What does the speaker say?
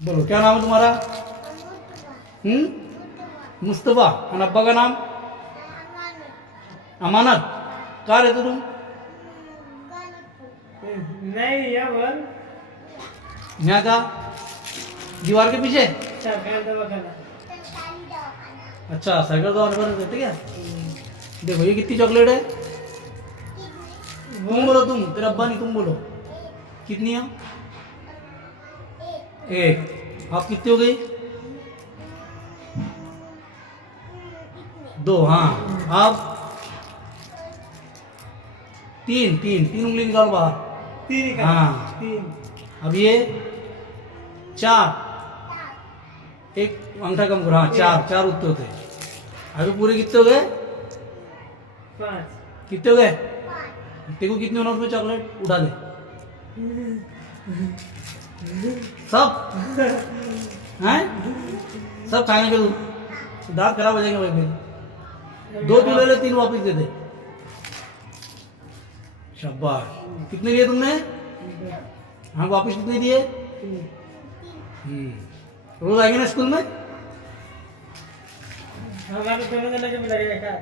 बोलो क्या नाम है तुम्हारा? मुस्तफा। और अब्बा का नाम? अमानत। कहाँ रहते तुम? नहीं ये बोल यहाँ का दीवार के पीछे? सरकार दवाखाना। अच्छा साइकिल तो पर रहते क्या? देखो ये कितनी चॉकलेट है? तुम बोलो, तुम, तेरा अब्बा नहीं, तुम बोलो कितनी है? एक। आप कितनी हो गई? दो। हाँ आप? तीन। तीन तीन उंगली निकालो बाहर। तीन का हाँ। तीन। अब ये चार। एक अंगठा कम करो। हाँ चार। चार उत्ते होते। अभी पूरे कितने हो गए? पाँच। कितने हो गए? तेरे को कितने होना उसमें चॉकलेट? उठा ले सब हैं? सब खाएंगे तू? दांत खराब हो जाएंगे भाई मेरे। दो तू ले ले, तीन वापस दे दे। शाबाश। कितने लिए तुमने? हाँ वापस कितने दिए? रोज आएंगे ना स्कूल में? हमारे दोनों जने के मिला